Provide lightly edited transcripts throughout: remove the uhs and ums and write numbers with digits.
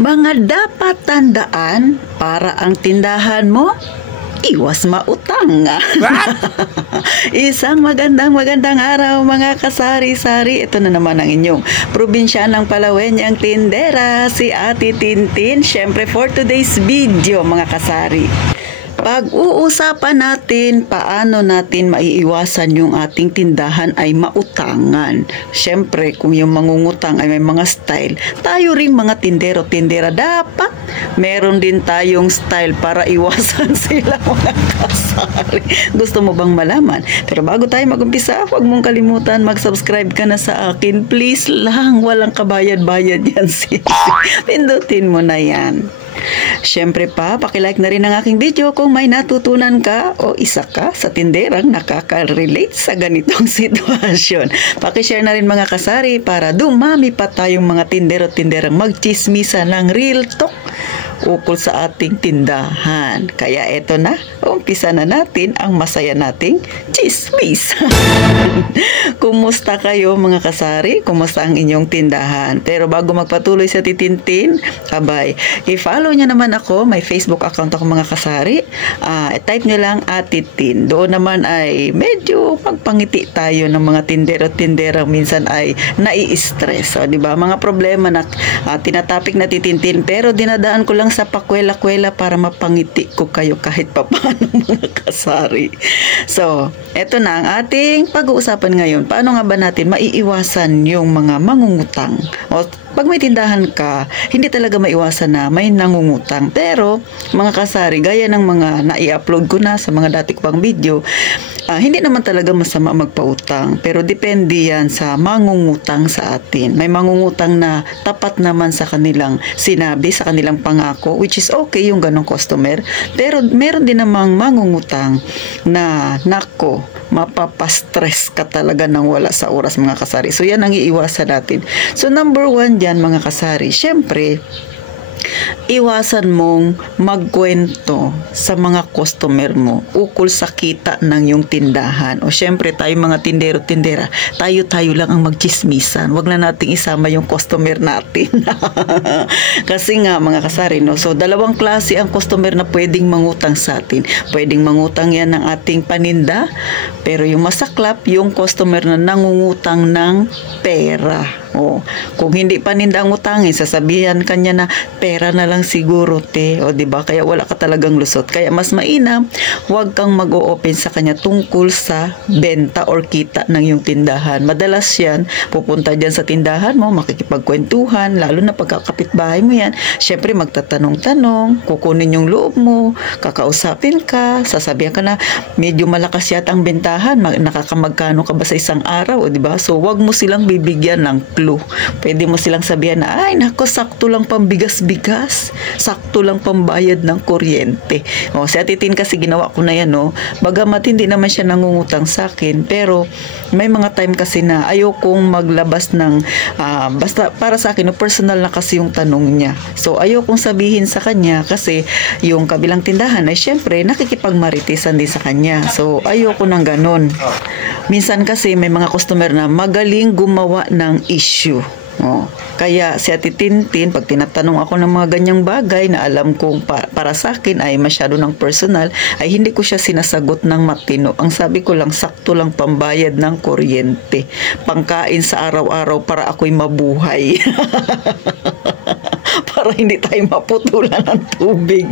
Mga dapat tandaan para ang tindahan mo iwas mautang. Isang magandang araw mga kasari-sari. Ito na naman ang inyong probinsyanang Palawenyang tindera, si Ate Tintin. Syempre for today's video mga kasari, pag-uusapan natin paano natin maiiwasan yung ating tindahan ay mautangan. Siyempre, kung yung mangungutang ay may mga style, tayo ring mga tindero-tindera dapat meron din tayong style para iwasan sila mga kasari. Gusto mo bang malaman? Pero bago tayo mag-umpisa, huwag mong kalimutan mag-subscribe ka na sa akin. Please lang, walang kabayad-bayad yan. Pindutin mo na yan. Siyempre pa, pakilike na rin ang aking video kung may natutunan ka o isa ka sa tinderang nakaka-relate sa ganitong sitwasyon. Pakishare na rin mga kasari para dumami pa tayong mga tindero-tinderang magchismisa ng real talk ukol sa ating tindahan. Kaya eto na, umpisa na natin ang masaya nating chismis. Kumusta kayo mga kasari? Kumusta ang inyong tindahan? Pero bago magpatuloy sa titintin, abay, i-follow nyo naman ako. May Facebook account ako mga kasari. Type nyo lang Ate Tin. Doon naman ay medyo magpangiti tayo ng mga tindero-tindera. Minsan ay nai-stress. So, diba? Mga problema na tinatapik na titintin. Pero dinadaan ko lang sa pakwela-kwela para mapangiti ko kayo kahit papaano mga kasari. So, eto na ang ating pag-uusapan ngayon. Paano nga ba natin maiiwasan yung mga mangungutang? O, pag may tindahan ka, hindi talaga maiwasan na may nangungutang. Pero, mga kasari, gaya ng mga nai-upload ko na sa mga dati ko pang video, hindi naman talaga masama magpautang. Pero depende yan sa mangungutang sa atin. May mangungutang na tapat naman sa kanilang sinabi, sa kanilang pangako, which is okay yung ganong customer. Pero meron din namang mangungutang na, nako, mapapastress ka talaga nang wala sa oras mga kasari. So yan ang iiwasan natin. So number 1 dyan mga kasari, syempre, iwasan mong magkwento sa mga customer mo ukol sa kita ng yung tindahan. O syempre tayo mga tindero-tindera, tayo lang ang magchismisan. Wag na nating isama yung customer natin. Kasi nga mga kasari, no? So dalawang klase ang customer na pwedeng mangutang sa atin. Pwedeng mangutang yan ng ating paninda, pero yung masaklap, yung customer na nangungutang ng pera. O, kung hindi paninda ang utangin, sasabihan kanya na pera na lang siguro te, o diba, kaya wala ka talagang lusot. Kaya mas mainam, huwag kang mag-o-open sa kanya tungkol sa benta or kita ng yung tindahan. Madalas yan, pupunta dyan sa tindahan mo, makikipagkwentuhan, lalo na pagkakapitbahay mo yan, syempre magtatanong-tanong, kukunin yung loob mo, kakausapin ka, sasabihan ka na medyo malakas yata ang bentahan, nakakamagkano ka ba sa isang araw, o diba? So huwag mo silang bibigyan ng clue. Pwede mo silang sabihan na, ay nako, sakto lang pambigas-bigas, sakto lang pambayad ng kuryente. O, si Ate Tin kasi ginawa ko na yan, no? Bagamat hindi naman siya nangungutang sa akin, pero may mga time kasi na ayokong maglabas ng, basta para sa akin, no, personal na kasi yung tanong niya. So, ayokong sabihin sa kanya kasi yung kabilang tindahan ay syempre nakikipagmaritisan din sa kanya. So, ayoko ng ganun. Minsan kasi may mga customer na magaling gumawa ng issue. Oh, kaya si Ate Tintin, pag tinatanong ako ng mga ganyang bagay na alam kong para sa akin ay masyado ng personal, ay hindi ko siya sinasagot ng matino. Ang sabi ko lang, sakto lang pambayad ng kuryente, pangkain sa araw-araw para ako'y mabuhay. Para hindi tayo maputulan ng tubig.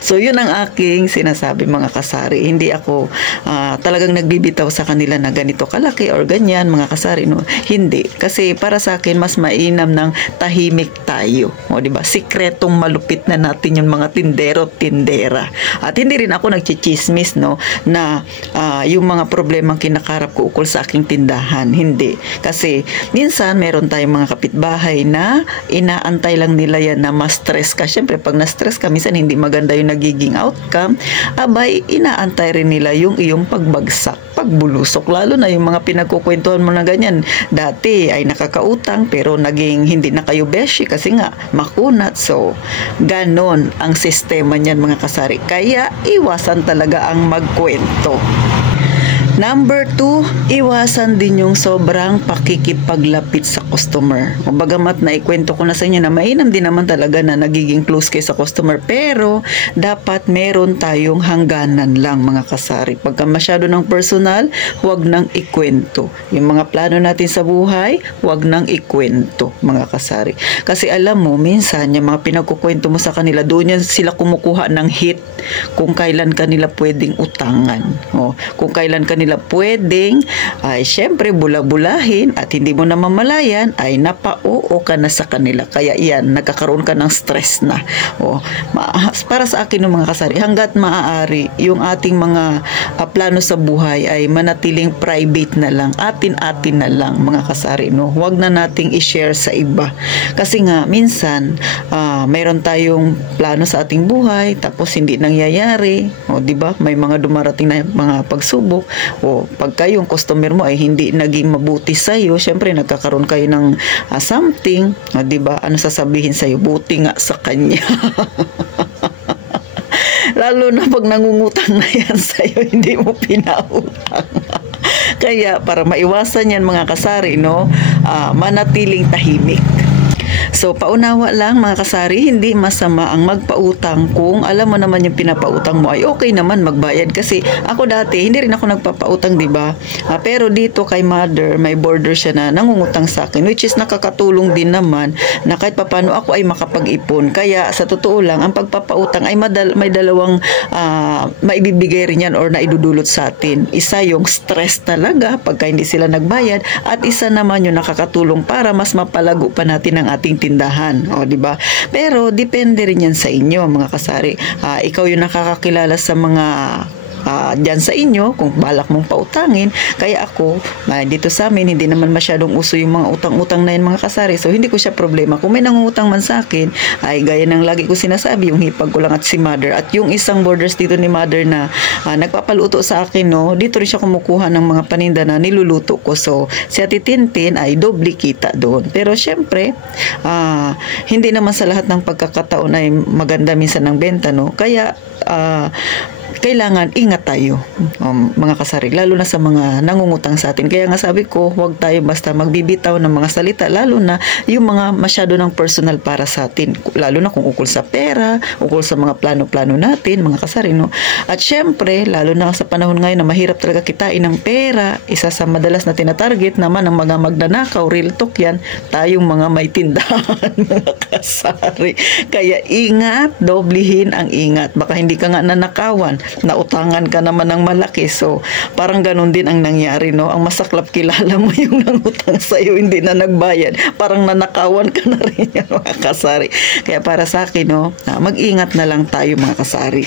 So, yun ang aking sinasabi mga kasari. Hindi ako talagang nagbibitaw sa kanila na ganito kalaki or ganyan mga kasari. No? Hindi. Kasi para sa akin, mas mainam ng tahimik tayo. O, diba? Sikretong malupit na natin yung mga tindero-tindera. At hindi rin ako nagchichismis, no? Na yung mga problemang kinakarap ko ukol sa aking tindahan. Hindi. Kasi minsan meron tayong mga kapitbahay na inaantay lang nila yan na ma-stress ka. Siyempre, pag na-stress ka, minsan hindi maganda yung nagiging outcome. Abay, inaantay rin nila yung iyong pagbagsak, pagbulusok. Lalo na yung mga pinagkukwentuhan mo na ganyan. Dati ay nakakautang, pero naging hindi na kayo beshi kasi nga makunat. So, ganon ang sistema niyan mga kasari. Kaya, iwasan talaga ang magkwento. Number 2, iwasan din yung sobrang pakikipaglapit sa customer. O bagamat na ikwento ko na sa inyo na mainam din naman talaga na nagiging close kayo sa customer, pero dapat meron tayong hangganan lang mga kasari. Pagka masyado ng personal, huwag nang ikwento. Yung mga plano natin sa buhay, huwag nang ikwento mga kasari. Kasi alam mo, minsan yung mga pinagkukwento mo sa kanila, doon yan sila kumukuha ng hit kung kailan kanila pwedeng utangan. O, kung kailan kanila pwedeng ay syempre bula-bulahin at hindi mo na mamalayan ay napauo ka na sa kanila. Kaya yan, nagkakaroon ka ng stress na. O, para sa akin ng mga kasari, hanggat maaari yung ating mga plano sa buhay ay manatiling private na lang, atin-atin na lang mga kasari. No? Huwag na nating i-share sa iba. Kasi nga, minsan, mayroon tayong plano sa ating buhay tapos hindi nangyayari. O, diba? May mga dumarating na mga pagsubok. O, pagka yung customer mo ay hindi naging mabuti sa'yo, syempre nagkakaroon kayo ng something. O, diba? Ano sasabihin sa'yo? Buti nga sa kanya. Lalo na pag nangungutang na yan sa'yo, hindi mo pinautang. Kaya para maiwasan yan mga kasari, no, manatiling tahimik. So, paunawa lang mga kasari, hindi masama ang magpautang kung alam mo naman yung pinapautang mo ay okay naman magbayad. Kasi ako dati, hindi rin ako nagpapautang, diba? Pero dito kay mother, may border siya na nangungutang sa akin, which is nakakatulong din naman na kahit papano ako ay makapag-ipon. Kaya sa totoo lang, ang pagpapautang ay may dalawang maibibigay rin yan or naidudulot sa atin. Isa yung stress talaga pagka hindi sila nagbayad at isa naman yung nakakatulong para mas mapalago pa natin ang ating tindahan, o di ba? Pero depende rin yan sa inyo mga kasari. Ikaw yung nakakakilala sa mga dyan sa inyo kung balak mong pautangin. Kaya ako, dito sa amin hindi naman masyadong uso yung mga utang-utang na yan mga kasari, so hindi ko siya problema. Kung may nangungutang man sa akin, ay gaya ng lagi ko sinasabi, yung hipag ko lang at si mother at yung isang borders dito ni mother na nagpapaluto sa akin, no, dito rin siya kumukuha ng mga paninda na niluluto ko. So si Ate Tintin ay doble kita doon. Pero syempre hindi naman sa lahat ng pagkakataon ay maganda minsan ng benta, no? Kaya kailangan ingat tayo mga kasari, lalo na sa mga nangungutang sa atin. Kaya nga sabi ko, huwag tayo basta magbibitaw ng mga salita, lalo na yung mga masyado ng personal para sa atin, lalo na kung ukol sa pera, ukol sa mga plano-plano natin mga kasari, no? At syempre, lalo na sa panahon ngayon na mahirap talaga kitain ng pera, isa sa madalas na tinatarget naman ng mga magnanakaw, real talk yan, tayong mga may tindahan mga kasari. Kaya ingat, doblihin ang ingat, baka hindi ka nga nanakawan, nautangan ka naman ng malaki. So, parang ganun din ang nangyari, no? Ang masaklap, kilala mo yung nangutang sa'yo, hindi na nagbayad. Parang nanakawan ka na rin yan, mga kasari. Kaya para sa akin, no, mag-ingat na lang tayo, mga kasari.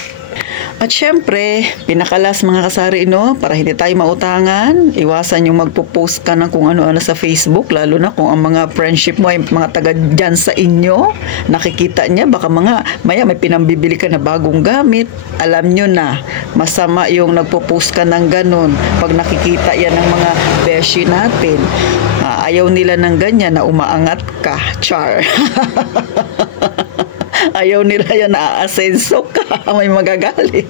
At syempre, pinakalas mga kasari, no, para hindi tayo mautangan, iwasan yung magpo-post ka ng kung ano-ano sa Facebook, lalo na kung ang mga friendship mo ay mga taga dyan sa inyo, nakikita niya, baka maya may pinambibili ka na bagong gamit, alam nyo na, masama yung nagpo-post ka ng ganun. Pag nakikita yan ng mga beshi natin, ayaw nila ng ganyan na umaangat ka, char. Ayaw nila yan na aasenso ka, may magagalit.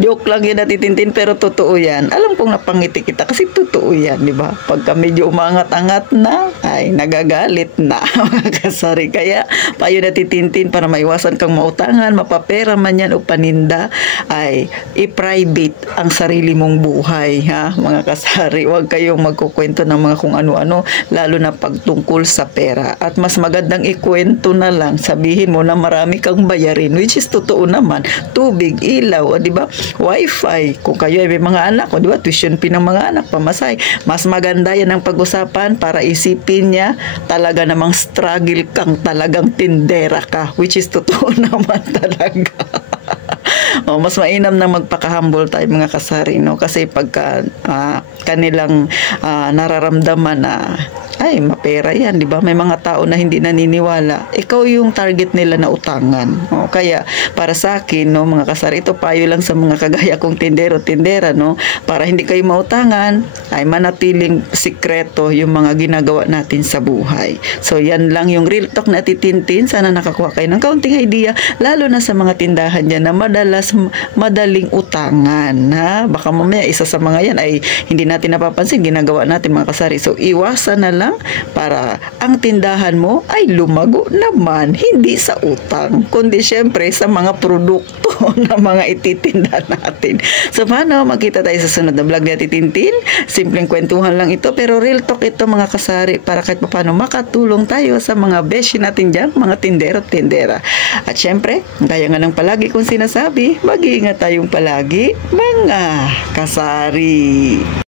Joke lang yan natitintin, pero totoo yan. Alam kong napangiti kita kasi totoo yan, di ba? Pagka medyo umangat-angat na, ay nagagalit na mga kasari. Kaya payo natitintin para maiwasan kang mautangan, mapapera man yan o paninda, ay i-private ang sarili mong buhay, ha mga kasari. Huwag kayong magkukwento ng mga kung ano-ano, lalo na pagtungkol sa pera. At mas magandang ikwento na lang, sabihin mo na marami kang bayarin, which is totoo naman. Tubig, ilaw, di ba? Wi-Fi, kung kayo ay may mga anak, di ba? Tuition fee ng mga anak, pamasahe. Mas maganda yan ang pag-usapan para isipin niya talaga namang struggle kang talagang tindera ka, which is totoo naman talaga. Mas mainam na magpaka-humble tayo mga kasari, no? Kasi pagka kanilang nararamdaman na ay mapera yan, di ba? May mga tao na hindi naniniwala. Ikaw yung target nila na utangan. O, kaya para sa akin, no, mga kasari, ito payo lang sa mga kagaya kong tindero-tindera, no, para hindi kayo mautangan, ay manatiling sikreto yung mga ginagawa natin sa buhay. So yan lang yung real talk na titintin. Sana nakakuha kayo ng kaunting idea, lalo na sa mga tindahan dyan na madaling utangan. Ha? Baka mamaya isa sa mga yan ay hindi natin napapansin, ginagawa natin mga kasari. So iwasan na lang para ang tindahan mo ay lumago naman, hindi sa utang, kundi syempre sa mga produkto na mga ititinda natin. So paano? Magkita tayo sa sunod na vlog ni Ate Tintin. Simpleng kwentuhan lang ito, pero real talk ito mga kasari, para kahit paano makatulong tayo sa mga beshi natin dyan, mga tindero-tindera. At syempre, gaya nga ng palagi kong sinasabi, mag-iingat tayong palagi mga kasari.